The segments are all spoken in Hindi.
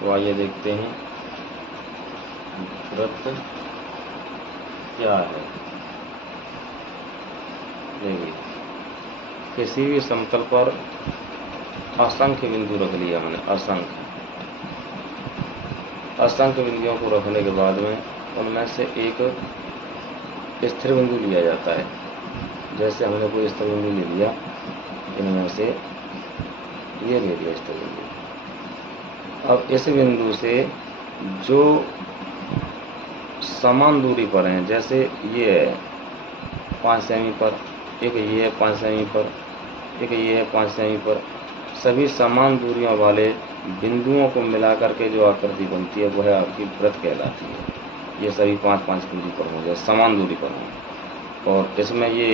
तो आइए देखते हैं वृत्त क्या है। देखिए, किसी भी समतल पर असंख्य बिंदु रख लिया हमने, असंख्य बिंदुओं को रखने के बाद में उनमें से एक स्थिर बिंदु लिया जाता है। जैसे हमने कोई स्थिर बिंदु ले लिया, इनमें से ये ले लिया स्थिर बिंदु। अब इस बिंदु से जो समान दूरी पर हैं, जैसे ये है 5 सेमी पर, एक ये है 5 सेमी पर, एक ये है 5 सेमी पर, सभी समान दूरियों वाले बिंदुओं को मिलाकर के जो आकृति बनती है वह आपकी वृत्त कहलाती है। ये सभी 5-5 दूरी पर होंगे, समान दूरी पर होंगे, और इसमें ये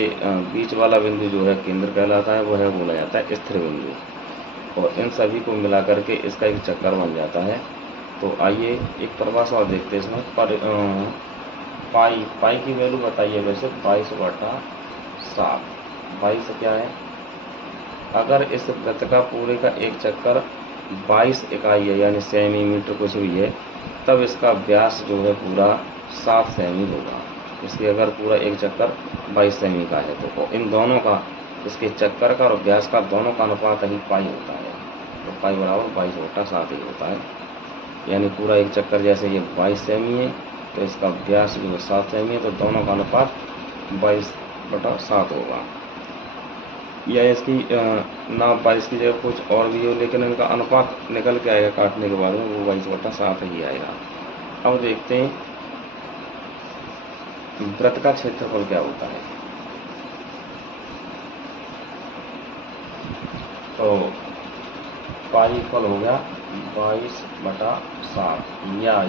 बीच वाला बिंदु जो है केंद्र कहलाता है, वह बोला जाता है स्थिर बिंदु। और इन सभी को मिलाकर के इसका एक चक्कर बन जाता है। तो आइए एक परिभाषा और देखते हैं इसमें। पर पाई की वैल्यू बताइए। वैसे 22/7। 22 क्या है? अगर इस वृत्त का पूरे का एक चक्कर 22 इकाई है, यानी सेमीमीटर कुछ भी है, तब इसका व्यास जो है पूरा 7 सेमी होगा। इसके अगर पूरा एक चक्कर 22 सेमी का है तो इन दोनों का, इसके चक्कर का और व्यास का दोनों का अनुपात ही पाई होता है। तो पाई बराबर 22/7 ही होता है। यानी पूरा एक चक्कर जैसे ये 22 सेमी है तो इसका व्यास जो है 7 सेमी है, तो दोनों का अनुपात 22/7 होगा। या इसकी ना 22 की जगह कुछ और भी हो, लेकिन इनका अनुपात निकल के आएगा काटने के बाद में, वो 22/7 ही आएगा। अब देखते हैं वृत्त का क्षेत्रफल क्या होता है। तो पाई फल हो गया 22/7, या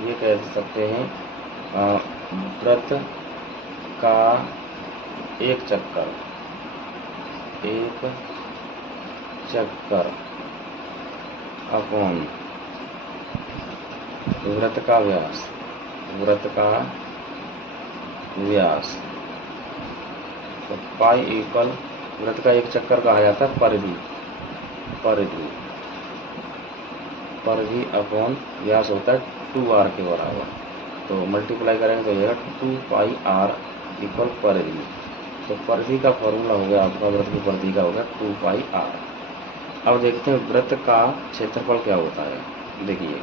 ये कह सकते हैं वृत्त का एक चक्कर अपॉन वृत्त का व्यास। तो पाई इक्वल वृत्त का एक चक्कर कहा जाता है परिधि अपॉन व्यास होता है 2r के बराबर। तो मल्टीप्लाई करेंगे तो यह 2πr इक्वल परिधि। तो परिधि का फॉर्मूला हो गया आपका, वृत्त की परिधि का हो गया 2πr। अब देखते हैं वृत्त का क्षेत्रफल क्या होता है। देखिए,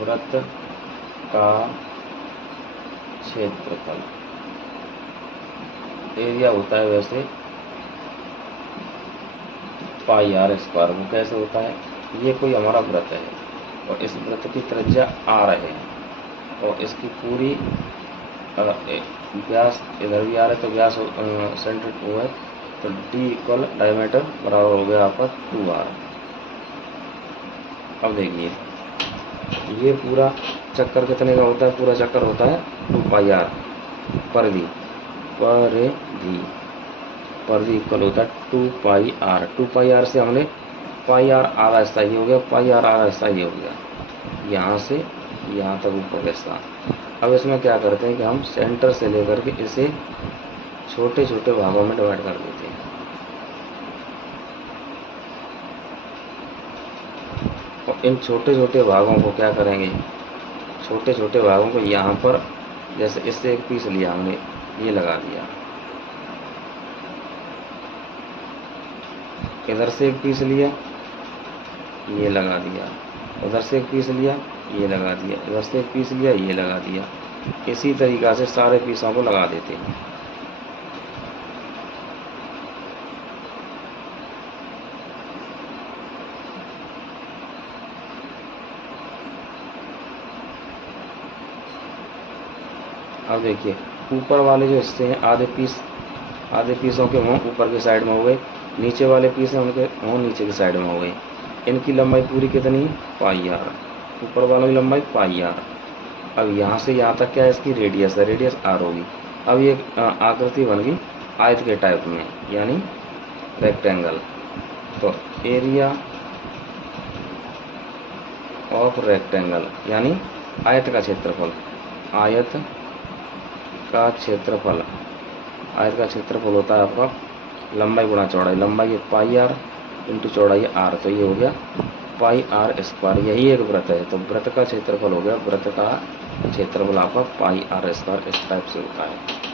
वृत्त का क्षेत्रफल एरिया होता है वैसे πr²। वो कैसे होता है? ये कोई हमारा वृत्त है और इस वृत्त की त्रिज्या r है, और इसकी पूरी व्यास इधर भी आ रहा है, तो व्यास सेंटर 2 है, तो d इक्वल डायमीटर बराबर हो गया आपका 2r। अब देखिए, ये पूरा चक्कर कितने का होता है? पूरा चक्कर होता है 2πr। परिधि इक्वल होता है 2πr। 2πr से हमने πr आधा हिस्सा ही हो गया, πr आधा हिस्सा ही हो गया, यहाँ से यहाँ तक ऊपर का हिस्सा। अब इसमें क्या करते हैं कि हम सेंटर से लेकर के इसे छोटे छोटे भागों में डिवाइड कर देते हैं। और इन छोटे छोटे भागों को क्या करेंगे? छोटे छोटे भागों को यहाँ पर, जैसे इससे एक पीस लिया हमने, ये लगा दिया, इधर से एक पीस लिया, ये लगा दिया, उधर से एक पीस लिया, ये लगा दिया, इधर से एक पीस लिया, ये लगा दिया। इसी तरीक़ा से सारे पीसों को लगा देते हैं। अब देखिए, ऊपर वाले जो हिस्से हैं आधे पीसों के हों ऊपर के साइड में हो गए, नीचे वाले पीस हैं उनके हों नीचे की साइड में हो गए। इनकी लंबाई पूरी कितनी? πr। ऊपर वालों की लंबाई πr। अब यहाँ से यहाँ तक क्या है? इसकी रेडियस है, रेडियस r होगी। अब ये आकृति बन गई आयत के टाइप में, यानी रेक्टेंगल। तो एरिया ऑफ रेक्टेंगल यानी आयत का क्षेत्रफल, आयत का क्षेत्रफल आयत का क्षेत्रफल होता है आपका लंबाई गुणा चौड़ाई, लंबाई है पाई आर इंटू चौड़ाई आर, तो ये हो गया पाई आर स्क्वायर। यही एक वृत्त है, तो वृत्त का क्षेत्रफल हो गया, वृत्त का क्षेत्रफल आपका पाई आर स्क्वायर इस टाइप से होता है।